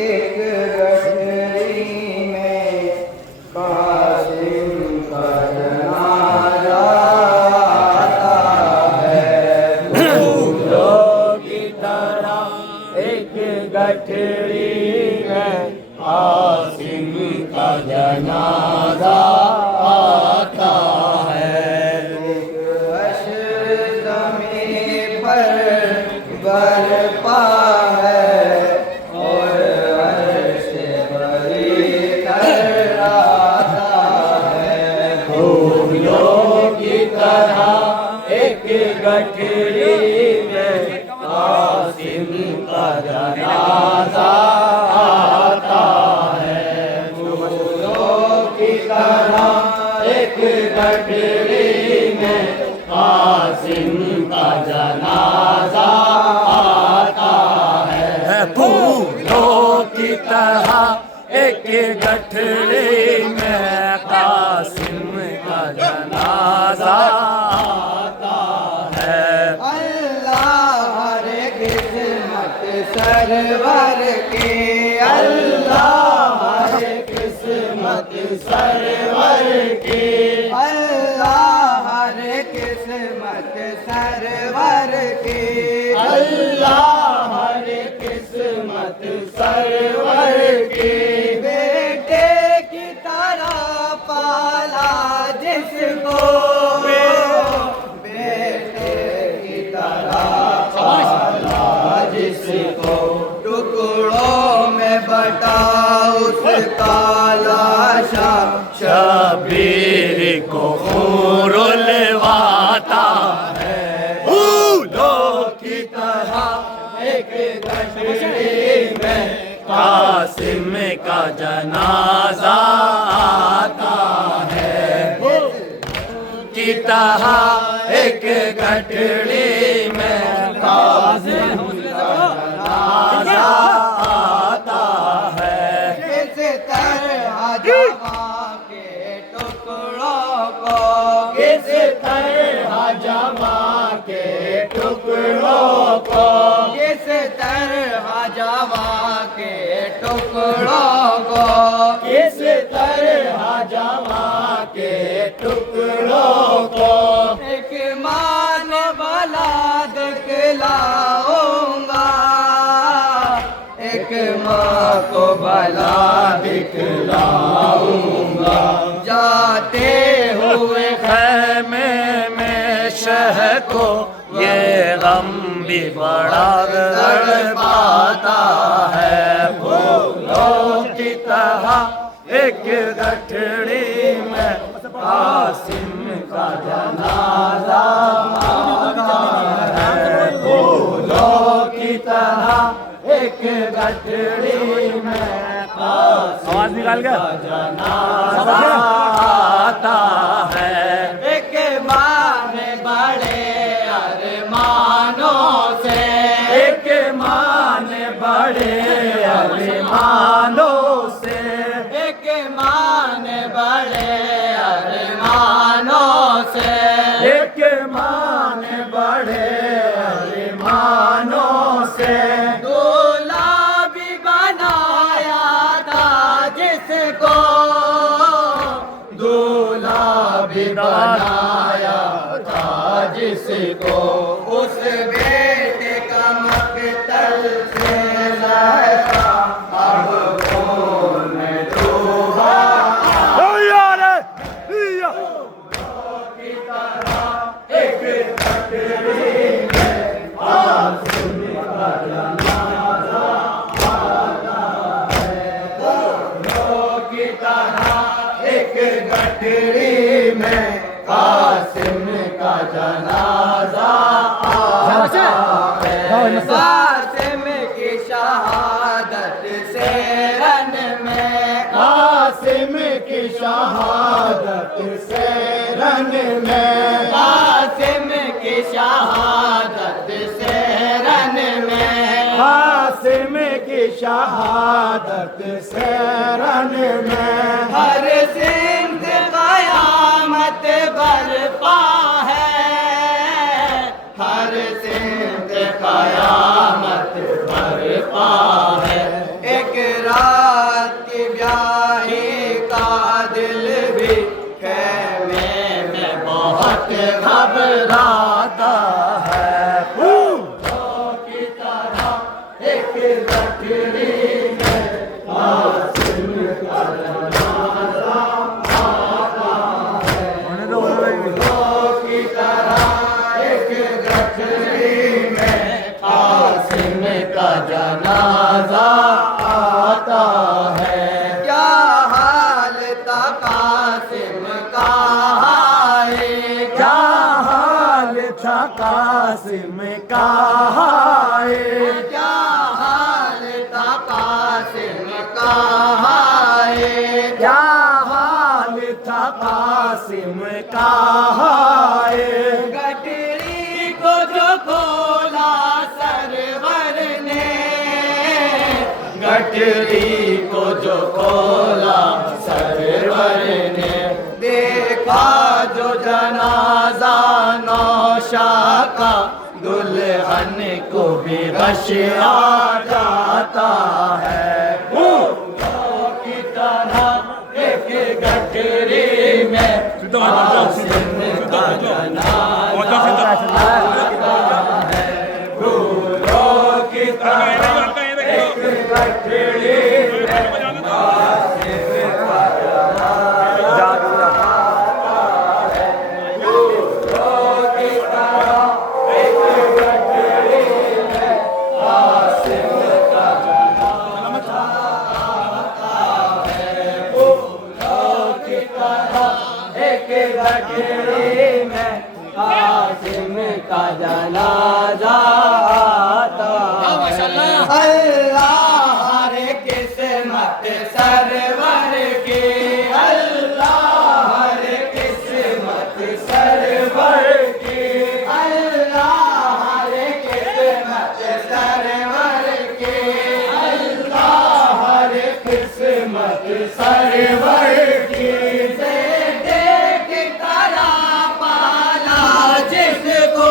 एक गठरी में कासिम का जनाजा आता है। फूलों की तरह एक गठरी में कासिम का जनाजा आता है। बरपा है और अर्श बरी तर आता है। फूलों की तरह एक गठरी में कासिम का जनाजा आता है। फूलों की तरह एक गठरी में कासिम का जनाजा फूलों की तरह एक गठरी में कासिम का जनाजा आता है। अल्लाह हर किस्मत सरवर की, अल्लाह हर किस्मत सरवर की, अल्लाह हर किस्मत सरवर की, अल्लाह हर किस्मत सरवर की। बेटे की तरह पाला जिसको, बेटे की तरह पाला जिसको, टुकड़ों में बटा उसका लाशा शबीर को खून रुलवाता है। फूलों की तरह एक गठरी में कासिम का जनाजा आता है। की तरह एक गठरी में कासिम का जनाजा आता है। किस तरह जमा के टुकड़ों को, किस तरह जमा के टुकड़ों को, किस तरह जमा के टुकड़ों को, किस तरह जमा के टुकड़ों को। एक मान भला दिखलाऊंगा, एक माँ को भला दिखलाऊंगा। जाते हुए खैमे में शह को ये गम भी बड़ा तड़पाता है। फूलों की तरह एक गठरी में कासिम का जनाजा आता है। फूलों की तरह एक गठरी में कासिम का जनाजा आता है। एक मान बड़े अरमानों से, एक मान बड़े अरमानों से, एक मान बड़े अरमानों से, एक मान बड़े अरमानों से। दूल्हा भी बनाया था जिसको, दूल्हा भी बनाया था जिसको, उस बेटे का मकतल से लहरा अब खून में डूबा। की तरह एक गठरी में कासिम का जनाजा आता है। फूलों की तरह एक गठरी में कासिम का जनाजा आता है। कासिम की शहादत से रन में, कासिम की शहादत से रन में, कासिम की शहादत से रन में, कासिम की शहादत से रन में। हर सिंध कयामत बरपा है, हर सिंध कयामत बरपा है। एक गठरी में कासिम का जनाजा आता है। फूलों की तरह एक गठरी में कासिम का जनाजा आता है। क्या हाल था कासिम का, क्या हाल था कासिम का, क्या हाल था कासिम का, क्या हाल था कासिम का। गठरी को जो खोला सरवर ने, गठरी को जो खोला सरवर ने, देखा जो जनाजा नौशा का, दुल्हन को भी गश आ जाता है। फूलों की तरह एक गठरी में कासिम का जनाजा आता है। फूलों की तरह एक गठरी में कासिम का जनाजा आता है। फूलों की तरह एक गठरी में कासिम का जनाजा आता है। फूलों की तरह एक गठरी में कासिम का जनाजा आता है। अल्लाह रे किस्मत सरवर की, अल्लाह रे किस्मत सरवर की, अल्लाह रे किस्मत सरवर की, अल्लाह रे किस्मत सरवर की। से देख करा पाला जिसको,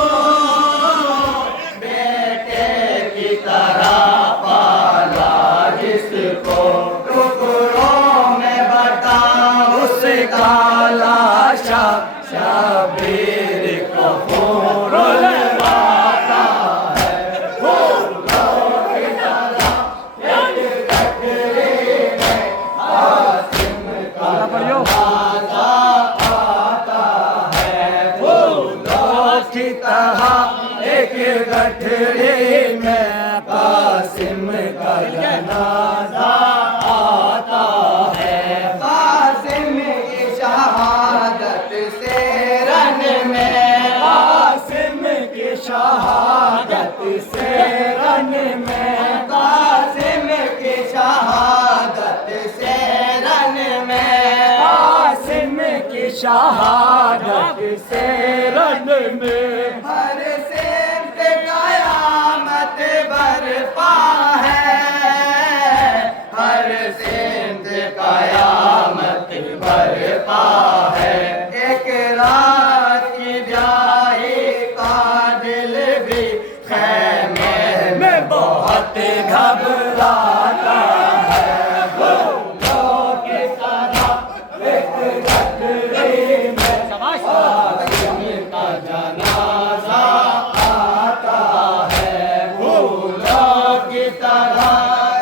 बेटे की तरह पाला जिसको, टुकड़ों में बटा उसका लाशा, शबीर को फूल आता है। फूलों की तरह एक गठरी में कासिम का जनाजा आता है। फूलों की तरह एक गठरी में कासिम का जनाजा आता है। कासिम की शहादत से रन में, कासिम की शहादत से रन में, कासिम की शहादत से रन में, कासिम की शहादत से रन में। हर सिमत कयामत बरपा है, हर सिमत कयामत बरपा है। एक रात की ब्याही का दिल भी खैमे में बहुत घबराता है। फूलों की तरह एक गठरी में कासिम का जनाजा आता है। फूलों की तरह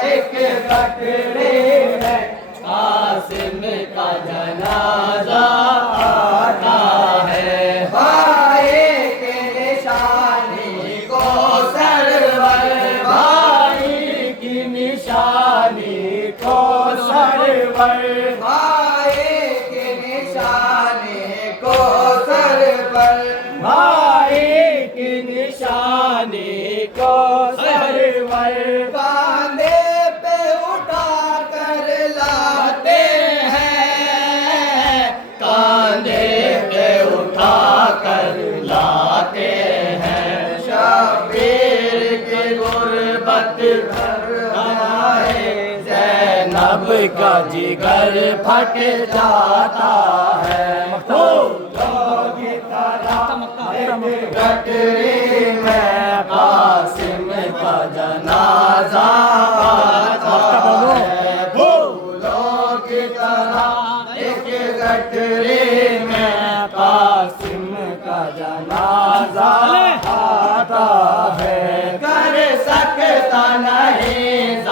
एक गठरी में कासिम का जनाजा आता है। भाई के निशानी को सरवर, भाई की निशानी को सरवर, भाई की निशानी को सरवर, भाई की निशानी को सरवर। कांधे पे उठा कर लाते हैं, कांधे पे उठा कर लाते हैं। शबीर की गुर्बत भर आए, जैनब का जिगर फट जाता है। फूलों की तरह एक गठरी में कासिम का जनाजा आता है। फूलों की तरह एक गठरी में कासिम का जनाजा आता है। कर सकता नहीं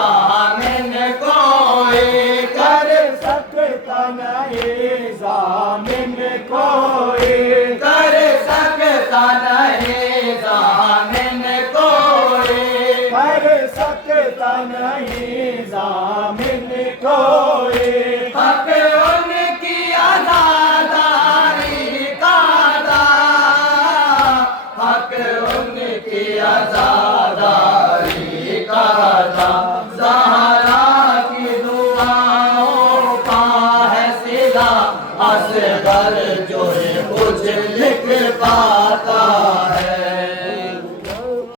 कर सकता नहीं जामिन कोई, हक